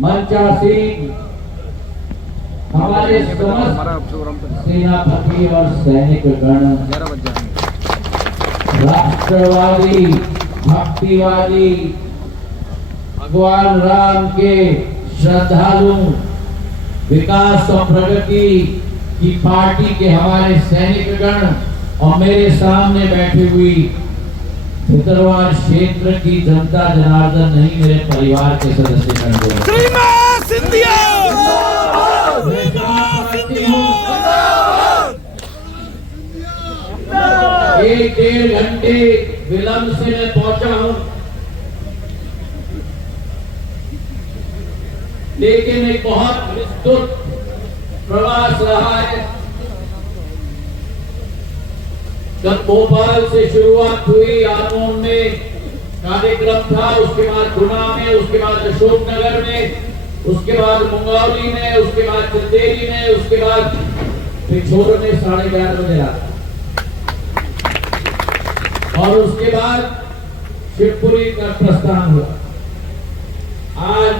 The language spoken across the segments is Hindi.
मंचासीन हमारे समस्त सेनापति और सैनिक गण, राष्ट्रवादी भक्तिवादी भगवान राम के श्रद्धालु, विकास और प्रगति की पार्टी के हमारे सैनिक गण और मेरे सामने बैठी हुई भितरवार क्षेत्र की जनता जनार्दन नहीं, मेरे परिवार के सदस्य गण, श्रीमान सिंधिया एक डेढ़ घंटे विलंब से मैं पहुंचा हूं, लेकिन एक बहुत विस्तृत प्रवास रहा है। जब भोपाल से शुरुआत हुई, आनोन में कार्यक्रम था, उसके बाद गुना में, उसके बाद अशोकनगर में, उसके बाद मुंगौली में, उसके बाद चंदेरी में, उसके बाद पिछोर में 11:30 बजे रात, और उसके बाद शिवपुरी का प्रस्थान हुआ। आज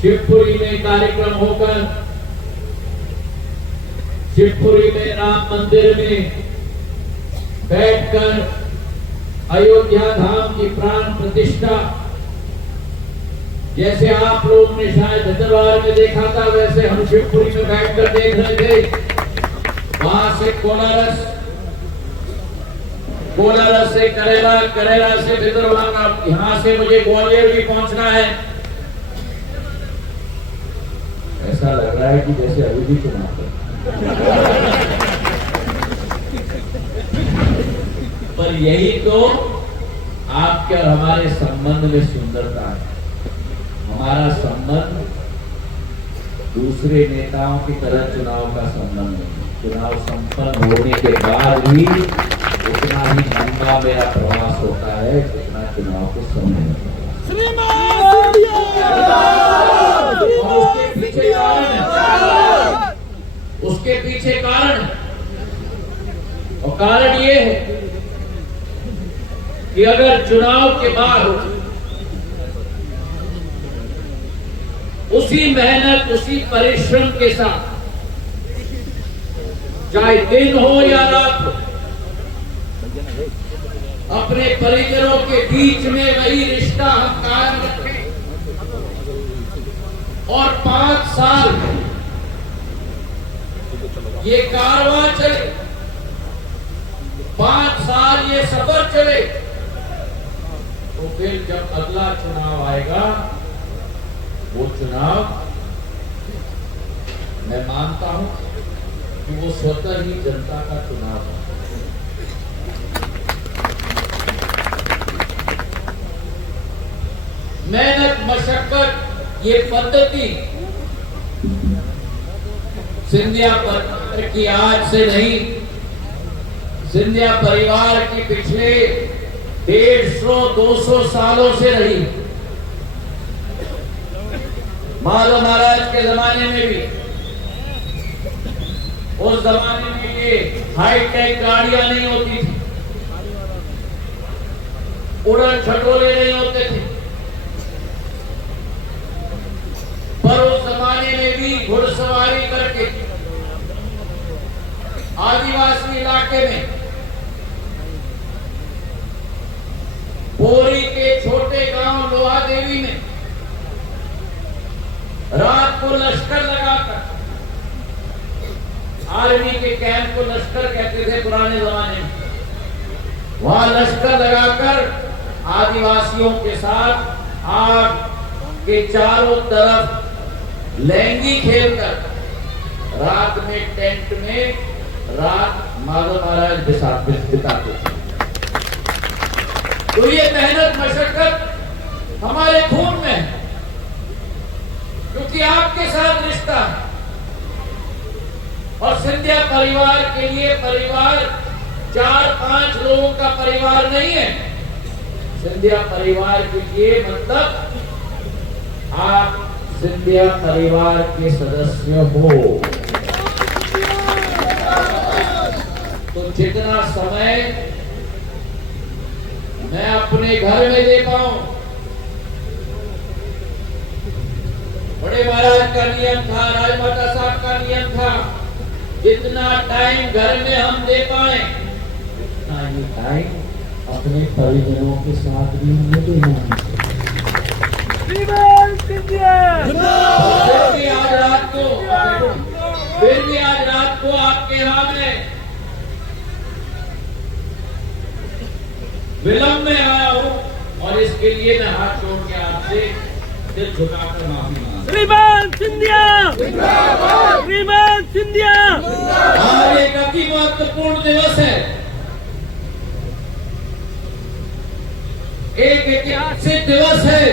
शिवपुरी में कार्यक्रम होकर शिवपुरी में राम मंदिर में बैठकर अयोध्या धाम की प्राण प्रतिष्ठा, जैसे आप लोग ने शायद भितरवार में देखा था, वैसे हम शिवपुरी में बैठकर देख रहे थे। वहां से कोलारस से करेला, करेला से भितरवार, यहां से मुझे ग्वालियर भी पहुंचना है। ऐसा लग रहा है कि जैसे अभी भी चुनाव पर यही तो आपके और हमारे संबंध में सुंदरता है। हमारा संबंध दूसरे नेताओं की तरह चुनाव का संबंध नहीं। चुनाव संपन्न होने के बाद भी उतना ही लंबा मेरा प्रवास होता है जितना चुनाव के समय में। उसके पीछे कारण, और कारण ये है कि अगर चुनाव के बाद उसी मेहनत, उसी परिश्रम के साथ, चाहे दिन हो या रात हो, अपने परिजनों के बीच में वही रिश्ता हम कायम रखें और 5 साल ये कारवां चले, 5 साल ये सफर चले, तो फिर जब अगला चुनाव आएगा, वो चुनाव मैं मानता हूं कि वो स्वतः ही जनता का चुनाव है। मेहनत, मशक्कत, ये पद्धति सिंधिया परिवार की आज से नहीं, सिंधिया परिवार की पिछले 150-200 सालों से रही। माधव महाराज के जमाने में भी, उस जमाने में ये हाईटेक गाड़ियां नहीं होती थी, उड़न खटोले नहीं होते थे, पर उस जमाने में भी घुड़सवारी करके आदिवासी इलाके में बोरी के छोटे गांव लोहा देवी में रात को लश्कर लगाकर, आर्मी के कैंप को लश्कर कहते थे पुराने जमाने में, वहां लश्कर लगाकर आदिवासियों के साथ आग के चारों तरफ लहंगी खेलकर रात में टेंट में रात माधव महाराज बिताते थे। तो ये मेहनत, मशक्कत हमारे खून में है, क्योंकि आपके साथ रिश्ता है। और सिंधिया परिवार के लिए परिवार 4-5 लोगों का परिवार नहीं है। सिंधिया परिवार के लिए मतलब आप सिंधिया परिवार के सदस्य हो। तो जितना समय मैं अपने घर में दे पाऊं, बड़े महाराज का नियम था, राजमाता साहब का नियम था, जितना टाइम घर में हम दे पाए उतना ही टाइम अपने परिजनों के साथ भी हमें देना फिर भी आज रात को आपके यहाँ में विलंब में आया हूँ और इसके लिए मैं हाथ जोड़ के आपसे दिल झुकाकर माफी मांगता हूं। श्रीमान सिंधिया श्रीमान सिंधिया आज एक अति महत्वपूर्ण दिवस है, एक ऐतिहासिक दिवस है,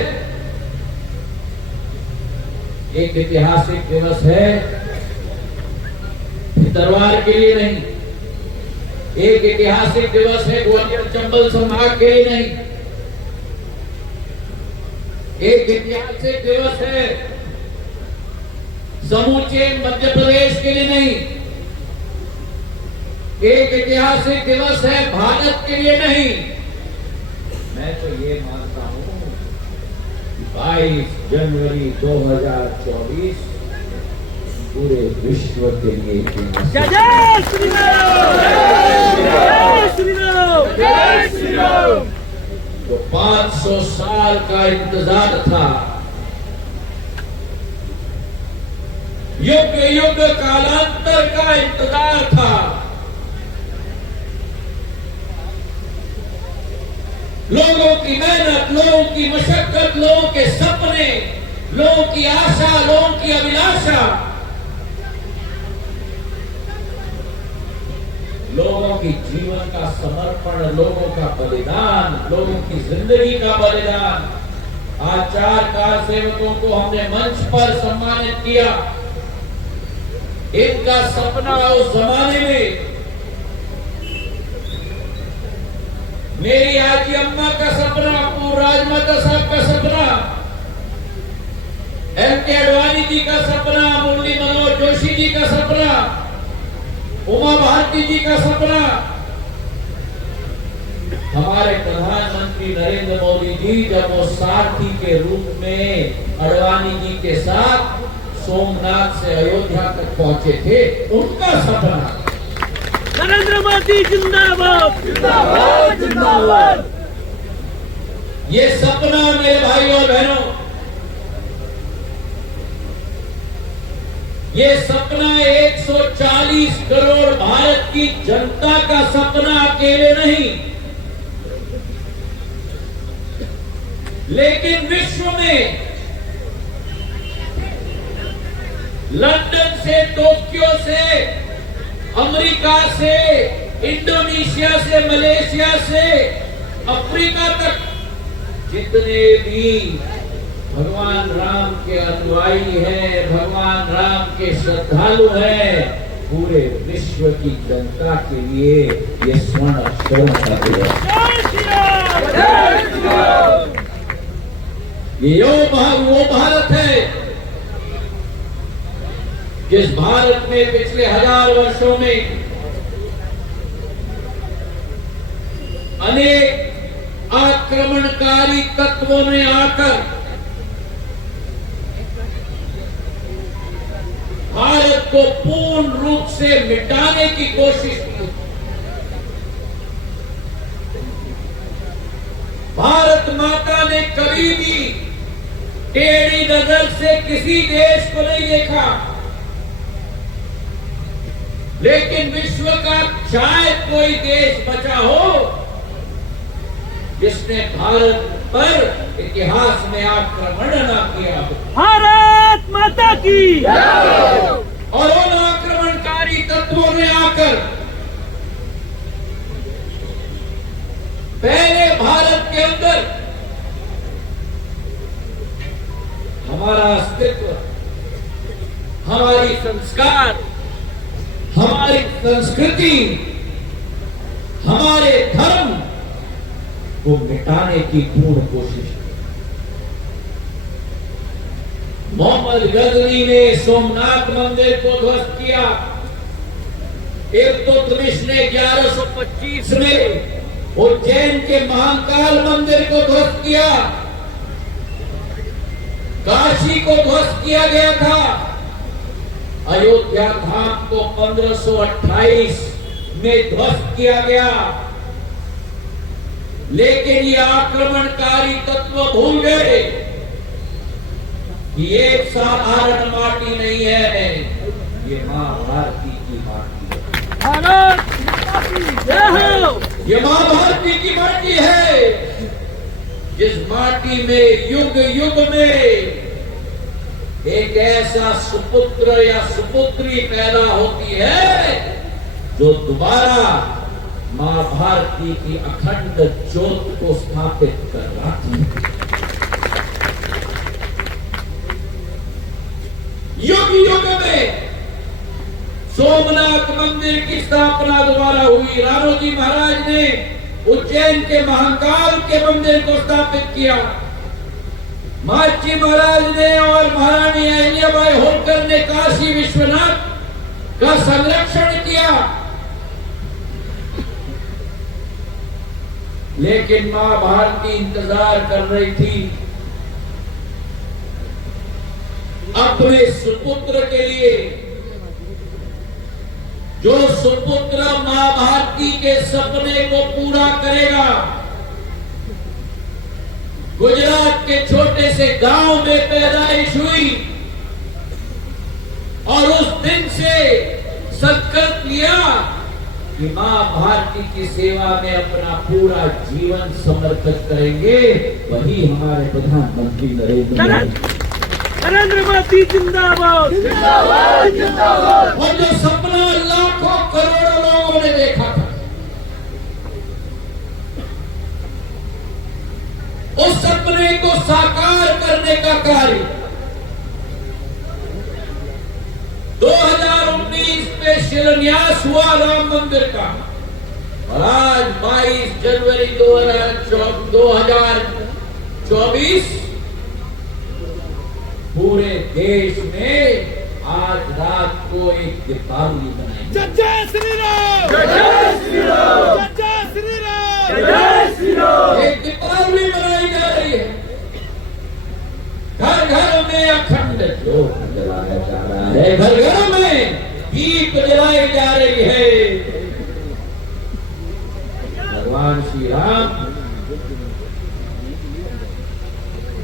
एक ऐतिहासिक दिवस है, दरबार के लिए नहीं, एक ऐतिहासिक दिवस है ग्वालियर चंबल संभाग के लिए नहीं, एक ऐतिहासिक दिवस है समूचे मध्य प्रदेश के लिए नहीं, एक ऐतिहासिक दिवस है भारत के लिए नहीं। मैं तो ये मानता हूं 22 जनवरी 2024 पूरे विश्व के लिए जय जय श्री राम, जय श्री राम, जय श्री राम। तो 500 साल का इंतजार था, युग युग कालांतर का इंतजार था, लोगों की मेहनत, लोगों की मशक्कत, लोगों के सपने, लोगों की आशा, लोगों की अभिलाषा, लोगों की जीवन का समर्पण, लोगों का बलिदान, लोगों की जिंदगी का बलिदान। आज 4 कार सेवकों को हमने मंच पर सम्मानित किया। इनका सपना उस जमाने में मेरी आजी अम्मा का सपना, राजमाता साहब का सपना, एम.के. अडवाणी जी का सपना, मुरली मनोहर जोशी जी का सपना, उमा भारती जी का सपना, हमारे प्रधानमंत्री नरेंद्र मोदी जी जब वो सारथी के रूप में अडवाणी जी के साथ सोमनाथ से अयोध्या तक पहुंचे थे, उनका सपना। नरेंद्र मोदी जिंदाबाद जिंदाबाद जिंदाबाद। ये सपना मेरे भाई और बहनों, ये सपना 140 करोड़ भारत की जनता का सपना अकेले नहीं, लेकिन विश्व में लंदन से, टोक्यो से, अमेरिका से, इंडोनेशिया से, मलेशिया से, अफ्रीका तक जितने भी भगवान राम के अनुयायी हैं, भगवान राम के श्रद्धालु हैं, पूरे विश्व की जनता के लिए ये स्वर्ण अक्षरों का दिवस। ये वो भारत है जिस भारत में पिछले 1000 वर्षों में अनेक आक्रमणकारी तत्वों ने आकर भारत को पूर्ण रूप से मिटाने की कोशिश की। भारत माता ने कभी भी टेढ़ी नजर से किसी देश को नहीं देखा, लेकिन विश्व का शायद कोई देश बचा हो जिसने भारत पर इतिहास में आक्रमण न किया हो। भारत माता की और उन आक्रमणकारी तत्वों ने आकर पहले भारत के अंदर हमारा अस्तित्व, हमारी संस्कार, हमारी संस्कृति, हमारे धर्म को मिटाने की पूर्ण कोशिश की। मोहम्मद गजनी ने सोमनाथ मंदिर को ध्वस्त किया, इल्तुतमिश ने 1125 में उज्जैन के महाकाल मंदिर को ध्वस्त किया, काशी को ध्वस्त किया गया था, अयोध्या धाम को 1528 में ध्वस्त किया गया। लेकिन ये आक्रमणकारी तत्व भूल गए कि एक साधारण माटी नहीं है, ये मां भारती की माटी है। भारत जय हो। ये मां भारती की माटी है, जिस माटी में युग युग में एक ऐसा सुपुत्र या सुपुत्री पैदा होती है जो दोबारा मां भारती की अखंड ज्योत को स्थापित कर रही है। युग युग में सोमनाथ मंदिर की स्थापना दोबारा हुई। राणोजी महाराज ने उज्जैन के महाकाल के मंदिर को स्थापित किया। महाजी महाराज ने और महारानी अहिल्याबाई होलकर ने काशी विश्वनाथ का संरक्षण किया। लेकिन मां भारती इंतजार कर रही थी अपने सुपुत्र के लिए, जो सुपुत्र मां भारती के सपने को पूरा करेगा। गुजरात के छोटे से गांव में पैदाइश हुई और उस दिन से संकल्प लिया कि मां भारती की सेवा में अपना पूरा जीवन समर्पित करेंगे। वही हमारे प्रधानमंत्री नरेंद्र मोदी जिंदाबाद जिंदाबाद जिंदाबाद। और जो सपना लाखों करोड़ों लोगों ने देखा था, उस सपने को साकार करने का कार्य 2019 में शिलान्यास हुआ राम मंदिर का। और आज 22 जनवरी 2024 पूरे देश में आज रात को एक दीपावली मनाई। जय श्री राम जय श्री राम जय श्री राम जय श्री राम। एक दीपावली मनाई जा रही है। घर घर में अखंड ज्योत जलाया जा रहा है, घर घर में दीप जलाई जा रही है। भगवान श्री राम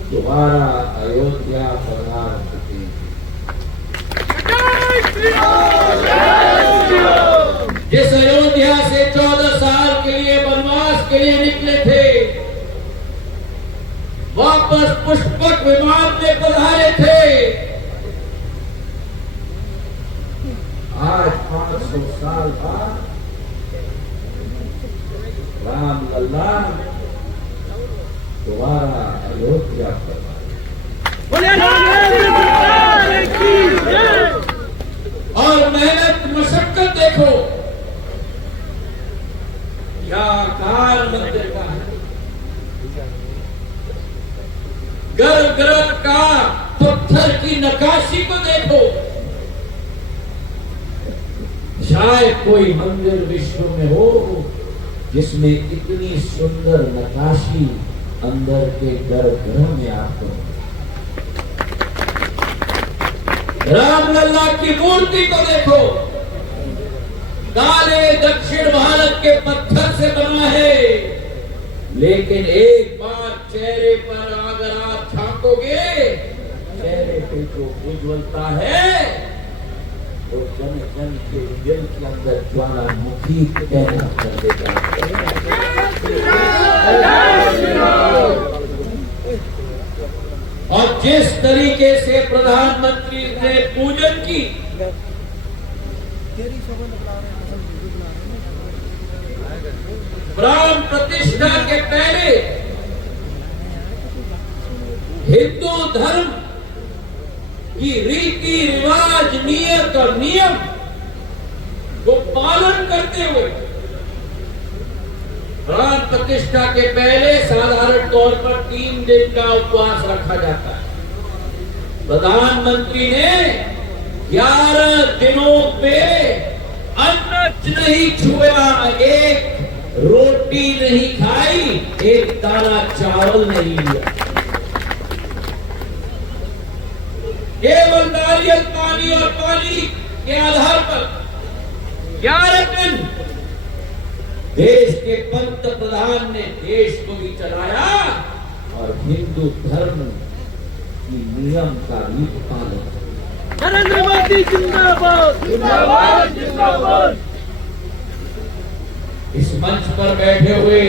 दोबारा अयोध्या पधार चुके हैं। जिस अयोध्या से 14 साल के लिए वनवास के लिए निकले थे, वापस पुष्पक विमान में पधारे थे। आज 500 साल बाद राम लल्ला दोबारा अयोध्या पर। और मेहनत मशक्कत देखो, क्या आकार मंदिर का है। गर्भ गर्भ का पत्थर की नक्काशी को देखो। शायद कोई मंदिर विश्व में हो जिसमें इतनी सुंदर नक्काशी अंदर के गर्भगृह में आपको। राम लल्ला की मूर्ति को देखो, काले दक्षिण भारत के पत्थर से बना है, लेकिन एक बार चेहरे पर अगर आप झांकोगे, चेहरे पे जो उज्ज्वलता है वो जन जन के दिल के अंदर ज्वालामुखी पैदा कर देता है। और जिस तरीके से प्रधानमंत्री ने पूजन की, प्राण प्रतिष्ठा के पहले हिंदू धर्म की रीति रिवाज, नियत और नियम को पालन करते हुए प्राण प्रतिष्ठा के पहले साधारण तौर पर 3 दिन का उपवास रखा जाता है। प्रधानमंत्री ने 11 दिनों पे अन्न नहीं छुआ, एक रोटी नहीं खाई, एक दाना चावल नहीं लिया। केवल नारियल पानी और पानी के आधार पर 11 दिन देश के पंत प्रधान ने देश को भी चलाया और हिंदू धर्म की नियम का भी पालन किया। नरेंद्र मोदी जिंदाबाद जिंदाबाद जिंदाबाद। इस मंच पर बैठे हुए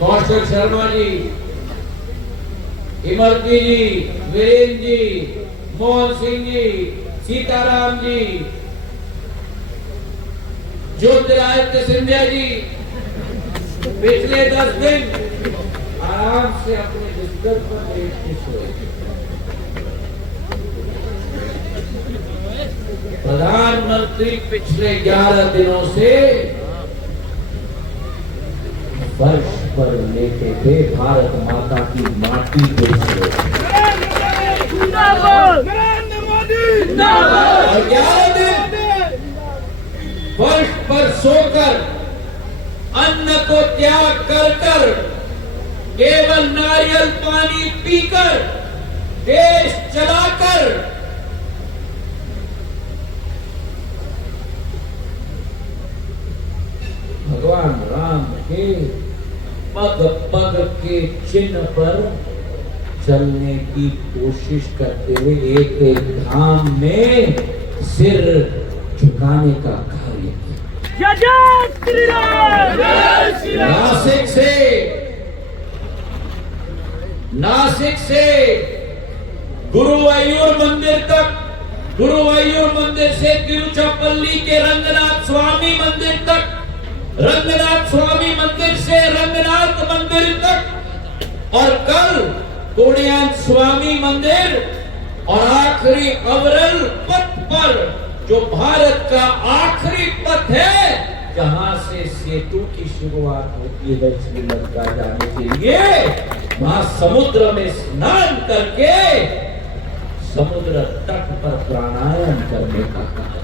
कौशल शर्मा जी, इमरती जी, वीरेंद्र जी, मोहन सिंह जी, सीताराम जी, ज्योतिरादित्य सिंधिया जी पिछले 10 दिन आराम से अपने बिस्तर पर लेट के सोए। प्रधानमंत्री पिछले 11 दिनों से फर्श पर लेटे थे, भारत माता की माटी पे सोए। नरेंद्र मोदी जिंदाबाद। और 11 दिन फर्श पर सोकर अन्न को त्याग कर कर केवल नारियल पानी पीकर देश चलाकर भगवान राम के पग पग के चिन्ह पर चलने की कोशिश करते हुए एक एक धाम में सिर झुकाने का कार्य किया। जय जय श्री राम जय श्री राम। नासिक से गुरुवायूर मंदिर तक, गुरुवायूर मंदिर से तिरुचिरापल्ली के रंगनाथ स्वामी मंदिर तक, रंगनाथ स्वामी मंदिर से रंगनाथ मंदिर तक और कल कोडियान स्वामी मंदिर और आखिरी अवरल पथ पर जो भारत का आखिरी पथ है जहां से सेतु की शुरुआत होती है श्रीलंका जाने के लिए, वहां समुद्र में स्नान करके समुद्र तट पर प्राणायाम करने का कार्य।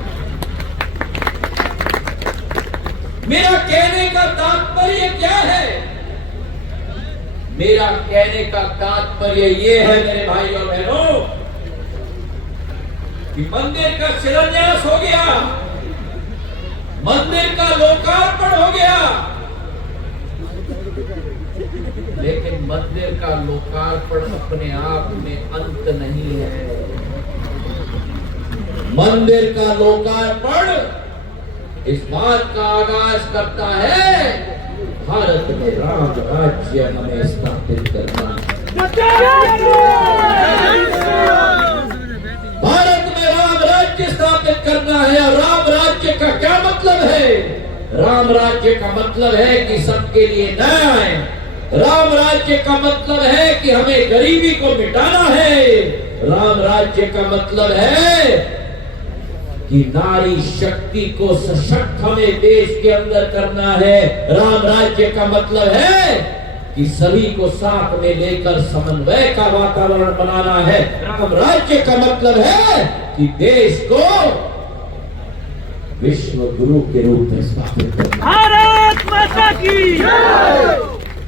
मेरा कहने का तात्पर्य क्या है? मेरा कहने का तात्पर्य ये है मेरे भाई और बहनों कि मंदिर का शिलान्यास हो गया, मंदिर का लोकार्पण हो गया, लेकिन मंदिर का लोकार्पण अपने आप में अंत नहीं है। मंदिर का लोकार्पण इस बात का आगाज करता है भारत में राम राज्य हमें स्थापित करना। भारत में राम राज्य स्थापित करना है। और राम राज्य का क्या मतलब है? राम राज्य का मतलब है कि सबके लिए न्याय। राम राज्य का मतलब है कि हमें गरीबी को मिटाना है। राम राज्य का मतलब है कि नारी शक्ति को सशक्त हमें देश के अंदर करना है। राम राज्य का मतलब है कि सभी को साथ में लेकर समन्वय का वातावरण बनाना है। राम राज्य का मतलब है कि देश को विश्व गुरु के रूप में स्थापित करना। भारत माता की जय।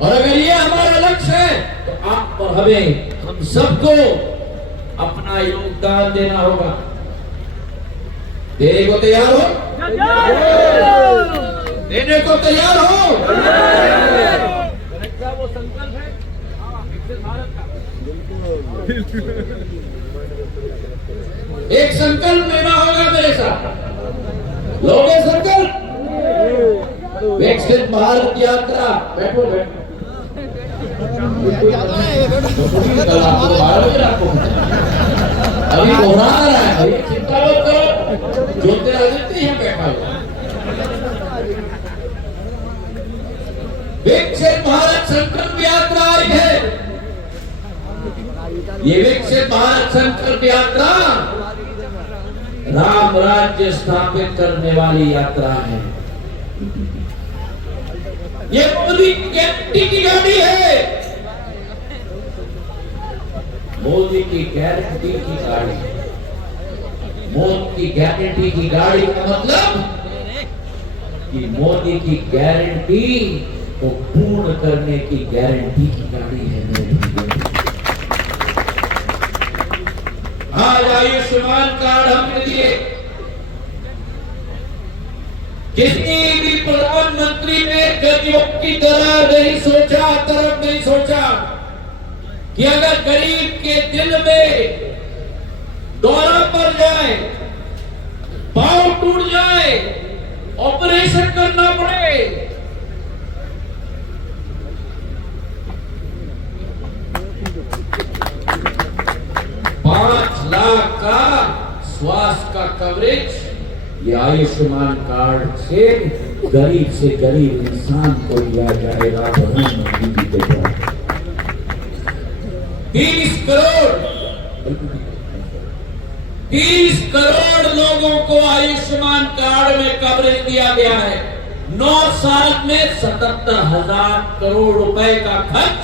और अगर ये हमारा लक्ष्य है तो आप और हमें, हम सबको अपना योगदान देना होगा। देने को तैयार हो? देने को तैयार हो? क्या वो संकल्प है विकसित भारत का? एक संकल्प लेना होगा मेरे साथ। लोगे संकल्प? विकसित भारत यात्रा। बैठो बैठो। अभी दोहरा रहा है, अभी चिंता मत करो। ज्योतिरादित्य यहाँ बैठा हुआ। विकसित भारत संकल्प यात्रा आई है। ये विकसित भारत संकल्प यात्रा राम राज्य स्थापित करने वाली यात्रा है। ये मोदी की गारंटी की गाड़ी है। मोदी की गारंटी की गाड़ी। मोदी की गारंटी की गाड़ी का मतलब कि मोदी की गारंटी को पूर्ण करने की गारंटी की गाड़ी है। हाँ, आज आयुष्मान कार्ड हमने दिए। किसी भी प्रधानमंत्री ने गरीबों की तरफ नहीं सोचा कि अगर गरीब के दिल में दौरा पड़ जाए, पांव टूट जाए, ऑपरेशन करना पड़े, 5 लाख का स्वास्थ्य का कवरेज ये आयुष्मान कार्ड से गरीब इंसान को दिया जाएगा। प्रधानमंत्री जी के द्वारा 30 करोड़ लोगों को आयुष्मान कार्ड में कवरेज दिया गया है। 9 साल में 77,000 करोड़ रुपए का खर्च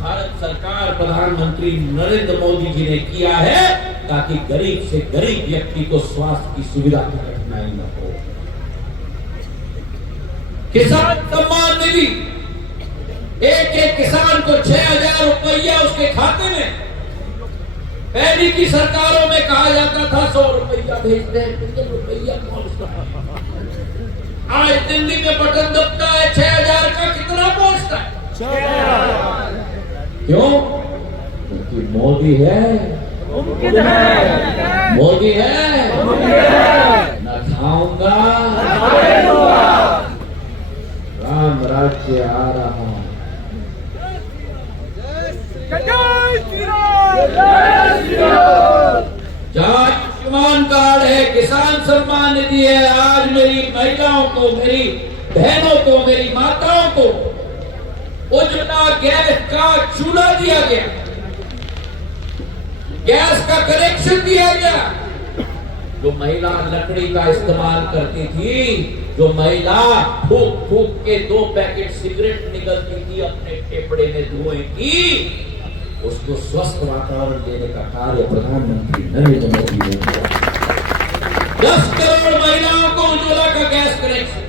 भारत सरकार, प्रधानमंत्री नरेंद्र मोदी जी ने किया है, ताकि गरीब से गरीब व्यक्ति को स्वास्थ्य की सुविधा की कठिनाई न हो। किसान सम्मान निधि, एक किसान को 6,000 रुपया उसके खाते में। पहले की सरकारों में कहा जाता था 100 रुपया भेजते हैं, रुपया आज दिल्ली में बटन दबता है 6,000 का, कितना पहुंचता है? क्यों? क्योंकि मोदी है, मुमकिन है, मोदी है, न खाऊंगा राम राज्य आ रहा। आयुष्मान कार्ड है, किसान सम्मान निधि है, आज मेरी महिलाओं को, मेरी बहनों को, मेरी माताओं को उज्ज्वला गैस का चूल्हा दिया गया, गैस का कनेक्शन दिया गया। जो महिला लकड़ी का इस्तेमाल करती थी, जो महिला फूक फूक के 2 पैकेट सिगरेट निकलती थी अपने फेफड़े में धुएं की, उसको स्वस्थ वातावरण देने का कार्य प्रधानमंत्री नरेंद्र मोदी ने किया। 10 करोड़ महिलाओं को उज्ज्वला का गैस कनेक्शन।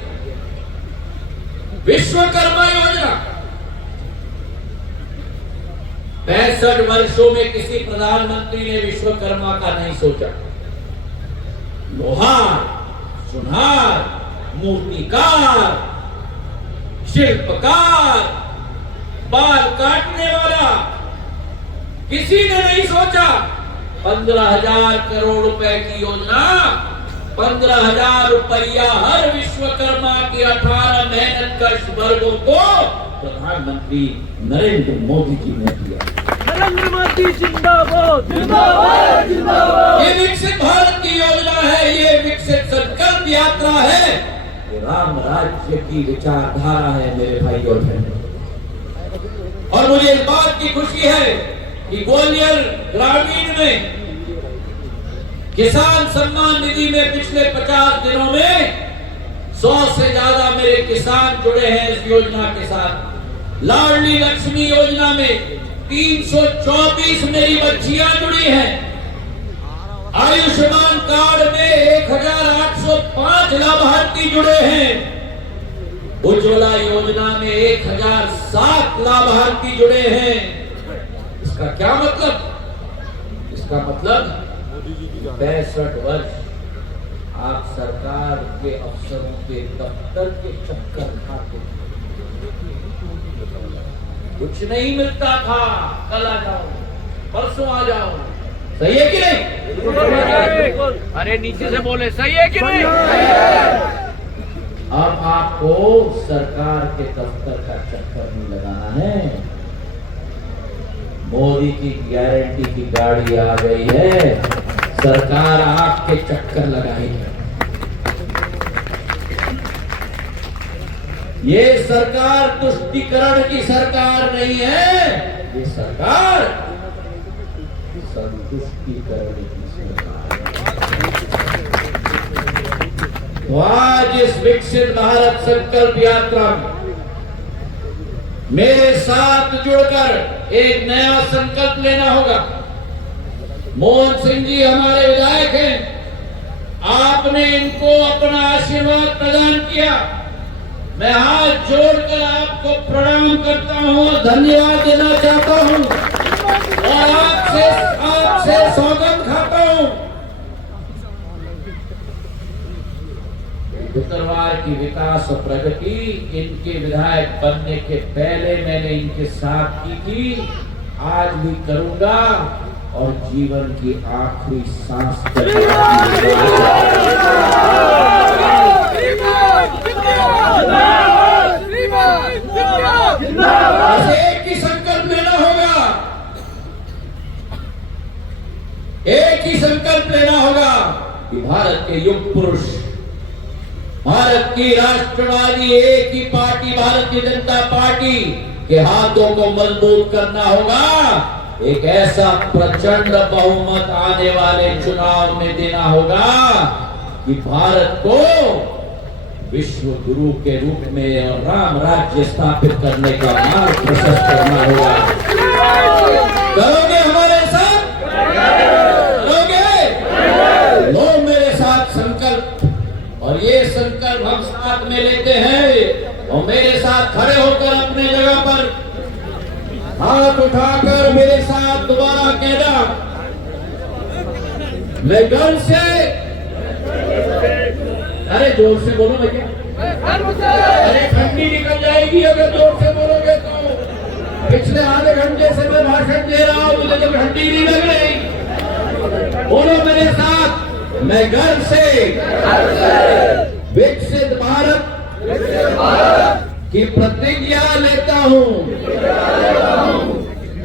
विश्वकर्मा योजना, 65 वर्षों में किसी प्रधानमंत्री ने विश्वकर्मा का नहीं सोचा। लोहार, सुनार, मूर्तिकार, शिल्पकार, बाल काटने वाला, किसी ने नहीं सोचा। 15,000 करोड़ रुपए की योजना, 15,000 रुपया हर विश्वकर्मा की 18 मेहनत कश वर्गों को प्रधानमंत्री नरेंद्र मोदी जी ने दिया। नरेंद्र मोदी जिंदाबाद, जिंदाबाद, जिंदाबाद। ये विकसित भारत की योजना है, ये विकसित संकल्प यात्रा है, ये राम राज्य की विचारधारा है मेरे भाई और बहनों। और मुझे इस बात की खुशी है कि ग्वालियर ग्रामीण में किसान सम्मान निधि में पिछले 50 दिनों में 100 से ज्यादा मेरे किसान जुड़े हैं इस योजना के साथ। लाडली लक्ष्मी योजना में 324 मेरी बच्चियां जुड़ी हैं। आयुष्मान कार्ड में 1,805 लाभार्थी जुड़े हैं। उज्ज्वला योजना में 1,007 लाभार्थी जुड़े हैं। इसका क्या मतलब? इसका मतलब 65 वर्ष आप सरकार के अफसरों के दफ्तर के चक्कर खाते, कुछ नहीं मिलता था, कल आ जाओ, परसों आ जाओ, सही है कि नहीं? अरे नीचे से बोले, सही है कि नहीं? अब आपको सरकार के दफ्तर का चक्कर नहीं लगाना है। मोदी की गारंटी की गाड़ी आ गई है, सरकार आपके चक्कर लगाएगी। ये सरकार तुष्टीकरण की सरकार नहीं है, ये सरकार संतुष्टीकरण की सरकार है। तो आज इस विकसित भारत संकल्प यात्रा में मेरे साथ जुड़कर एक नया संकल्प लेना होगा। मोहन सिंह जी हमारे विधायक हैं, आपने इनको अपना आशीर्वाद प्रदान किया। मैं हाथ जोड़कर आपको प्रणाम करता हूं, धन्यवाद देना चाहता हूं और आपसे सौगंध खाता हूं भितरवार की विकास और प्रगति इनके विधायक बनने के पहले मैंने इनके साथ की थी, आज भी करूंगा और जीवन की आखिरी सांस तक। एक ही संकल्प लेना होगा, एक ही संकल्प लेना होगा कि भारत के युग पुरुष, भारत की राष्ट्रवादी एक ही पार्टी भारतीय जनता पार्टी के हाथों को मजबूत करना होगा। एक ऐसा प्रचंड बहुमत आने वाले चुनाव में देना होगा कि भारत को विश्व गुरु के रूप में और राम राज्य स्थापित करने का मार्ग प्रशस्त करना होगा। करोगे हमारे साथ? करोगे? लो मेरे साथ संकल्प, और ये संकल्प हम साथ में लेते हैं। और मेरे साथ खड़े होकर अपने जगह पर हाथ उठाकर मेरे साथ दोबारा कहना, मैं गर्व से, अरे जोर से बोलो भैया, अरे ठंडी निकल जाएगी अगर जोर से बोलोगे तो। पिछले आधे घंटे से मैं भाषण दे रहा हूं, मुझे तो ठंडी नहीं लग रही। बोलो मेरे साथ, मैं गर्व से विकसित भारत की प्रतिज्ञा लेता हूं।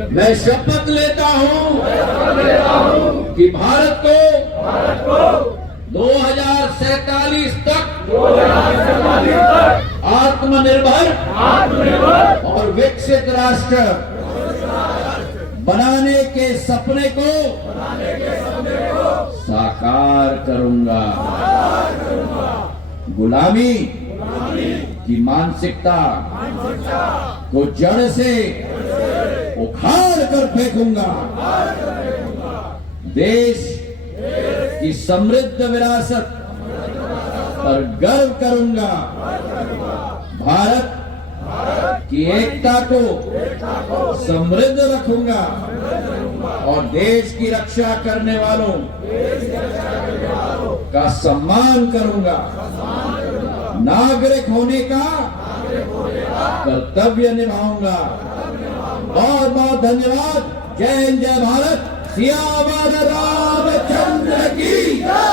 मैं शपथ लेता हूं कि भारत को 2047 तक आत्मनिर्भर और विकसित राष्ट्र बनाने के सपने को साकार करूंगा। गुलामी की मानसिकता को जड़ से उखाड़ कर फेंकूंगा। देश की समृद्ध विरासत पर गर्व करूंगा। भारत की एकता को समृद्ध रखूंगा और देश की रक्षा करने वालों का सम्मान करूंगा। नागरिक होने का कर्तव्य निभाऊंगा। बहुत बहुत धन्यवाद। जय हिंद, जय भारत। सियावर रामचंद्र की जय।